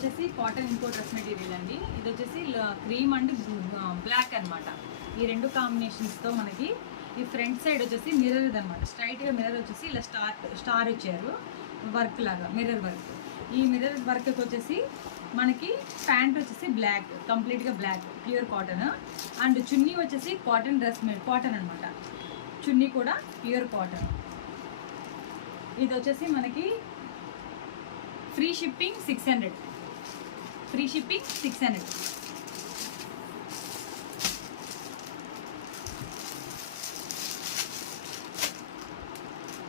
వచ్చేసి కాటన్ ఇంకో dress material అండి. ఇది వచ్చేసి క్రీమ్ అండ్ బ్లాక్ అనమాట. ఈ రెండు కాంబినేషన్స్తో మనకి ఈ ఫ్రంట్ సైడ్ వచ్చేసి మిర్రర్ అనమాట. స్ట్రైట్గా మిర్రర్ వచ్చేసి ఇలా స్టార్ ఇచ్చారు, వర్క్ లాగా మిర్రర్ వర్క్. ఈ మిర్రర్ వర్క్కి వచ్చేసి మనకి ప్యాంట్ వచ్చేసి బ్లాక్, కంప్లీట్గా బ్లాక్ ప్యూర్ కాటన్. అండ్ చున్నీ వచ్చేసి కాటన్ డ్రెస్ కాటన్ అనమాట. చున్నీ కూడా ప్యూర్ కాటన్. ఇది వచ్చేసి మనకి ఫ్రీ షిప్పింగ్ 600. Free shipping 600.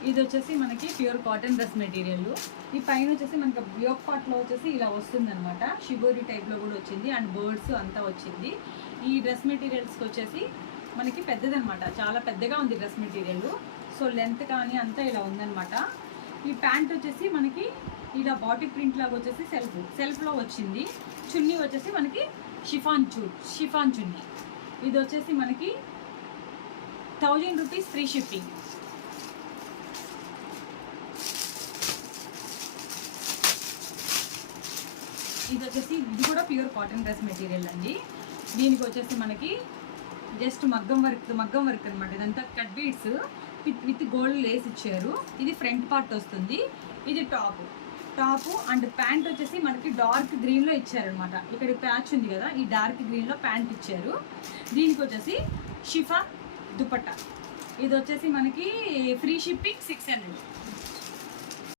ఇది వచ్చేసి మనకి ప్యూర్ కాటన్ డ్రెస్ మెటీరియల్. ఈ పైన వచ్చేసి మనకి యోక్ పార్ట్లో వచ్చేసి ఇలా వస్తుంది అనమాట. షిబోరి టైప్లో కూడా వచ్చింది అండ్ బర్డ్స్ అంతా వచ్చింది. ఈ డ్రెస్ మెటీరియల్స్కి వచ్చేసి మనకి పెద్దదనమాట, చాలా పెద్దగా ఉంది డ్రెస్ మెటీరియల్. సో లెంత్ కానీ అంతా ఇలా ఉందన్నమాట. ఈ ప్యాంట్ వచ్చేసి మనకి ఇలా బాడీ ప్రింట్ లాగా వచ్చేసి సెల్ఫ్లో వచ్చింది. చున్నీ వచ్చేసి మనకి షిఫాన్ చున్నీ. ఇది వచ్చేసి మనకి 1000 రూపీస్ ఫ్రీ షిప్పింగ్. ఇది వచ్చేసి ఇది కూడా ప్యూర్ కాటన్ డ్రెస్ మెటీరియల్ అండి. దీనికి వచ్చేసి మనకి జస్ట్ మగ్గం వర్క్ అనమాట. ఇదంతా cut beads with gold Lay's ఇచ్చారు. ఇది ఫ్రంట్ పార్ట్ వస్తుంది. ఇది టాప్ అండ్ ప్యాంట్ వచ్చేసి మనకి డార్క్ గ్రీన్లో ఇచ్చారనమాట. ఇక్కడ ప్యాచ్ ఉంది కదా, ఈ డార్క్ గ్రీన్లో ప్యాంట్ ఇచ్చారు. దీనికి వచ్చేసి షిఫాన్ దుపట్టా. ఇది వచ్చేసి మనకి ఫ్రీ షిప్పింగ్ 600.